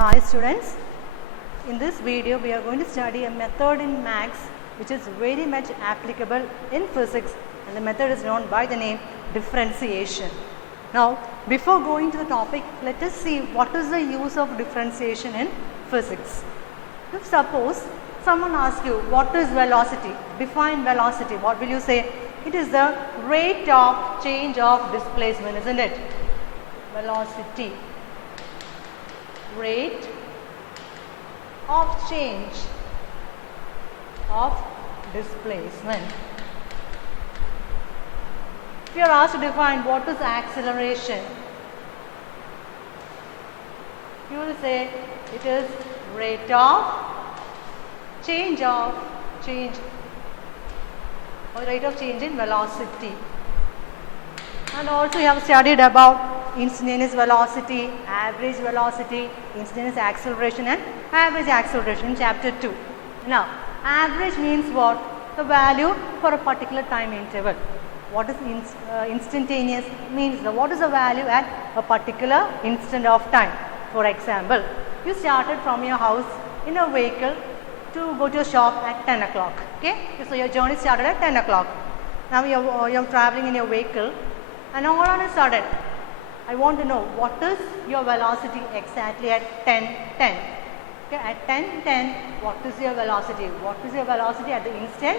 Hi students, in this video we are going to study a method in maths which is very much applicable in physics, and the method is known by the name differentiation. Now before going to the topic, let us see what is the use of differentiation in physics. If suppose someone asks you what is velocity, define velocity, what will you say? It is the rate of change of displacement, isn't it? Velocity, rate of change of displacement. If you are asked to define what is acceleration, you will say it is rate of change or rate of change in velocity. And also you have studied about instantaneous velocity, average velocity, instantaneous acceleration and average acceleration in chapter 2. Now average means what? The value for a particular time interval. What is instantaneous means what is the value at a particular instant of time. For example, you started from your house in a vehicle to go to a shop at 10 o'clock. Okay? So your journey started at 10 o'clock. Now you're traveling in your vehicle, and all on a sudden I want to know what is your velocity exactly at 10:10. Okay, at 10:10 what is your velocity? What is your velocity at the instant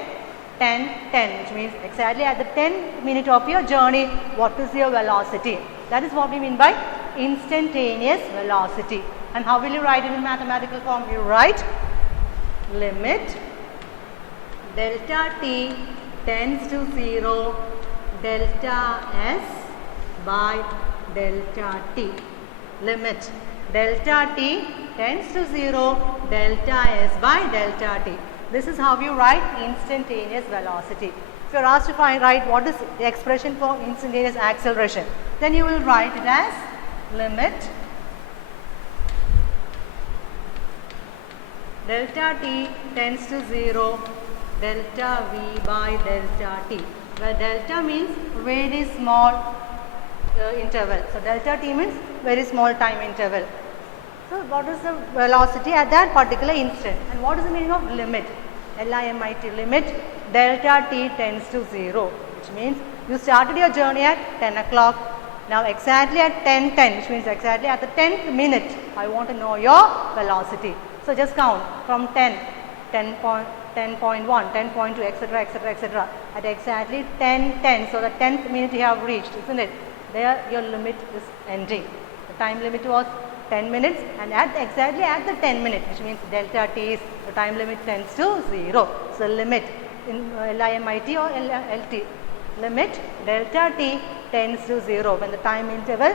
10:10, which means exactly at the 10th minute of your journey, what is your velocity? That is what we mean by instantaneous velocity. And how will you write it in mathematical form? You write limit delta t tends to 0 delta s by delta t. Limit delta t tends to 0 delta s by delta t. This is how you write instantaneous velocity. If you are asked to write what is the expression for instantaneous acceleration, then you will write it as limit delta t tends to 0 delta v by delta t, where delta means very small interval. So delta t means very small time interval. So what is the velocity at that particular instant? And what is the meaning of limit? LIMIT, limit delta t tends to 0, which means you started your journey at 10 o'clock. Now exactly at 10:10, which means exactly at the 10th minute, I want to know your velocity. So just count from 10, 10.1, 10.2, etc., etc., etc. At exactly 10:10, so the 10th minute you have reached, isn't it? There your limit is ending. The time limit was 10 minutes, and exactly at the 10 minute, which means delta t is, the time limit tends to 0. So limit in LIMIT or LT, limit delta t tends to 0 when the time interval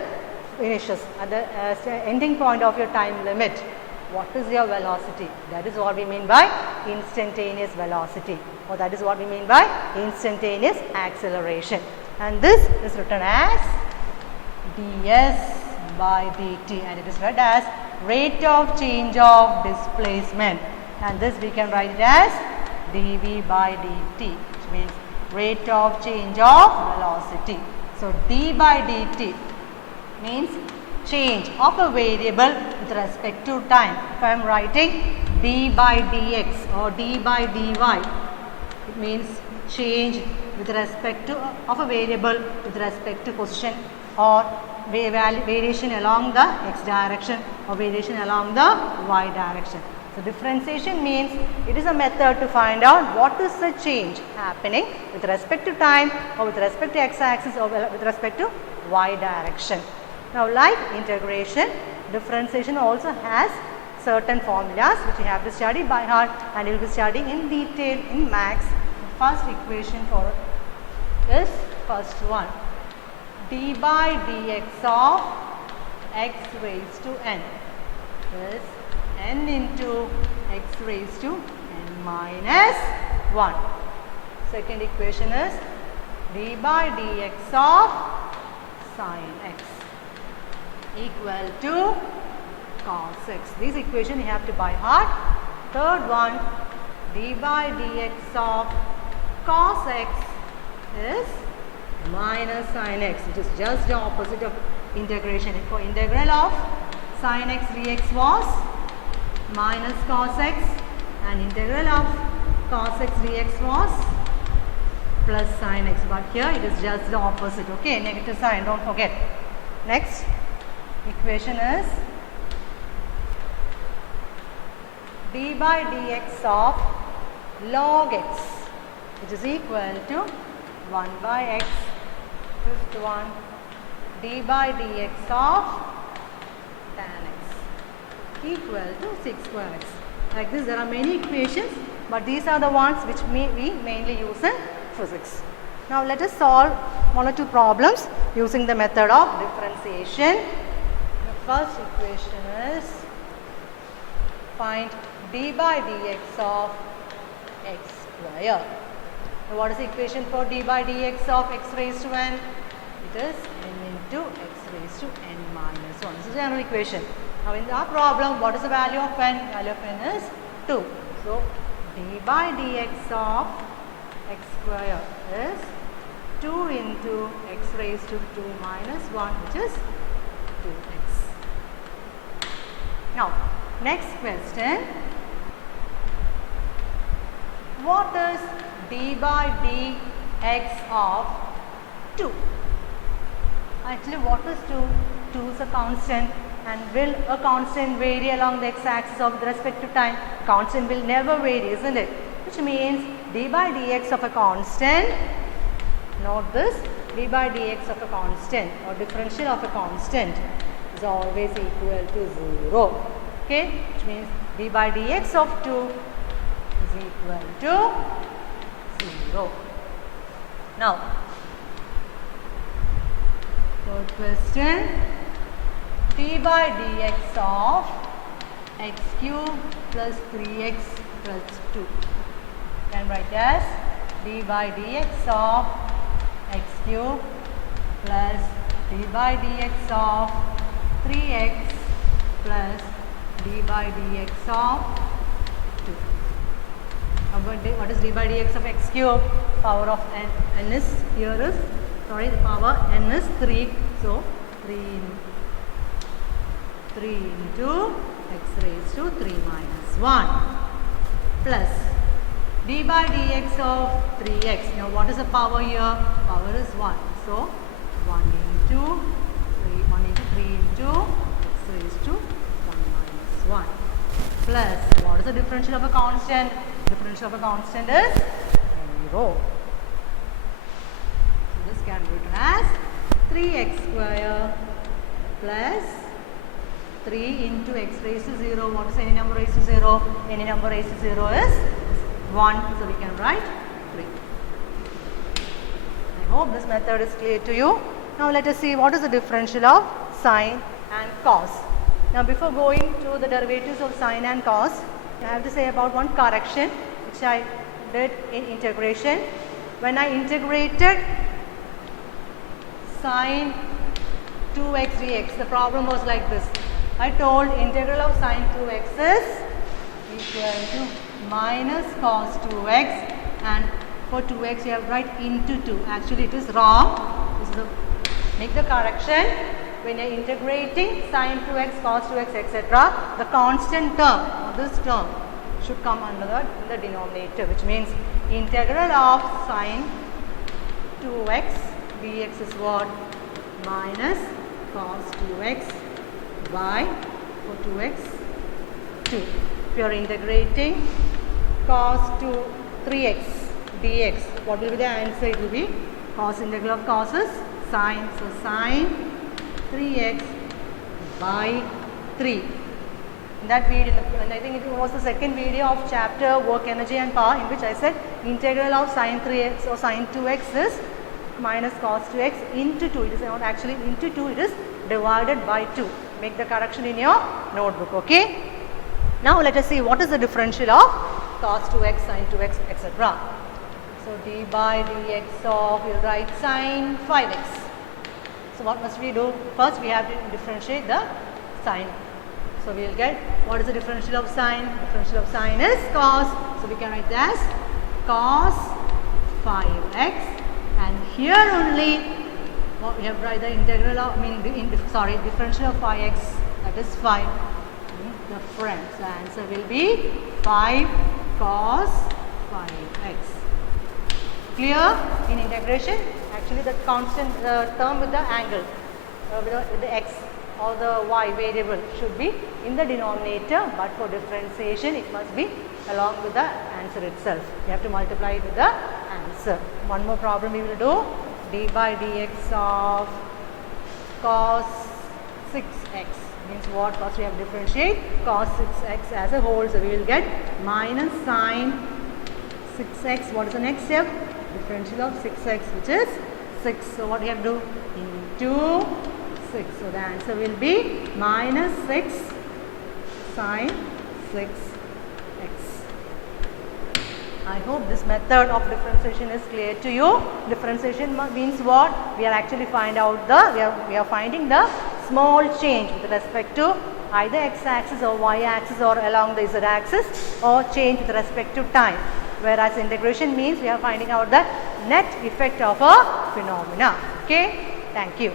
finishes at the ending point of your time limit. What is your velocity? That is what we mean by instantaneous velocity, or that is what we mean by instantaneous acceleration. And this is written as ds by dt, and it is read as rate of change of displacement, and this we can write it as dv by dt, which means rate of change of velocity. So d by dt means change of a variable with respect to time. If I am writing d by dx or d by dy, it means change with respect to of a variable with respect to position, or variation along the x direction or variation along the y direction. So differentiation means it is a method to find out what is the change happening with respect to time, or with respect to x axis, or with respect to y direction. Now like integration, differentiation also has certain formulas which you have to study by heart, and you will be studying in detail in maths. The first equation for it is first one, d by dx of x raised to n is n into x raised to n minus 1. Second equation is d by dx of sin x equal to cos x. This equation you have to by heart. Third one, d by dx of cos x is minus sin x, which is just the opposite of integration. For integral of sin x dx was minus cos x, and integral of cos x dx was plus sin x, but here it is just the opposite, okay, negative sign, don't forget. Next equation is d by dx of log x, which is equal to 1 by x, fifth one, d by dx of tan x equal to 6 square x. Like this, there are many equations, but these are the ones which we mainly use in physics. Now let us solve one or two problems using the method of differentiation. The first equation is find d by dx of x square. Now what is the equation for d by dx of x raised to n? It is n into x raised to n minus 1. This is the general equation. Now in our problem, what is the value of n? Value of n is 2. So d by dx of x square is 2 into x raised to 2 minus 1, which is 2x. Now next question, what is d by dx of 2? Actually, what is 2? 2 is a constant, and will a constant vary along the x-axis of with respect to time? Constant will never vary, isn't it? Which means d by dx of a constant, note this, d by dx of a constant or differential of a constant is always equal to 0. Okay, which means d by dx of 2 is equal to 0. Now, third question, d by dx of x cube plus 3x plus 2. Can write as d by dx of x cube plus d by dx of 3x plus d by dx of 2. What is d by dx of x cube? Power of n is here is, sorry, the power n is 3. So 3 into x raised to 3 minus 1 plus d by dx of 3x. Now what is the power here? Power is 1. So 1 into 3 into x raised to 1 minus 1 plus, what is the differential of a constant? Differential of a constant is 0. So this can be written as 3x square plus 3 into x raised to 0. What is any number raised to 0? Any number raised to 0 is 1. So we can write 3. I hope this method is clear to you. Now let us see what is the differential of sine and cos. Now before going to the derivatives of sine and cos, I have to say about one correction which I did in integration. When I integrated sine 2x dx, the problem was like this. I told integral of sine 2x is equal to minus cos 2x, and for 2x you have to write into 2. Actually it is wrong. This is make the correction. When you are integrating sine 2x, cos 2x, etc., the constant term or this term should come under the denominator, which means integral of sine 2x dx is what? Minus cos 2x by for 2x 2. If you are integrating cos 3x dx, what will be the answer? It will be cos integral of cos is sine. So sine 3x by 3. In that video, and I think it was the second video of chapter work, energy and power, in which I said integral of sine 3x or sine 2x is minus cos 2x into 2. It is not actually into 2, it is divided by 2. Make the correction in your notebook, okay? Now let us see what is the differential of cos 2x, sine 2x, etc. So d by dx of, we will write sine 5x. So what must we do? First we have to differentiate the sine. So we will get, what is the differential of sine? Differential of sine is cos. So we can write as cos 5x, and here only we have write the integral of, differential of 5x, that that is 5. Difference. The answer will be 5 cos 5x. Clear? In integration, actually the constant term with the angle, with the x or the y variable should be in the denominator, but for differentiation it must be along with the answer itself. You have to multiply it with the answer. One more problem we will do. D by dx of cos 6x means what? First we have to differentiate cos 6x as a whole. So we will get minus sine 6x. What is the next step? Differential of 6x, which is 6. So what we have to do? Into 6. So the answer will be minus 6 sine 6x. I hope this method of differentiation is clear to you. Differentiation means what? We are actually finding the small change with respect to either x-axis or y-axis or along the z-axis, or change with respect to time. Whereas integration means we are finding out the net effect of a phenomena. Okay, thank you.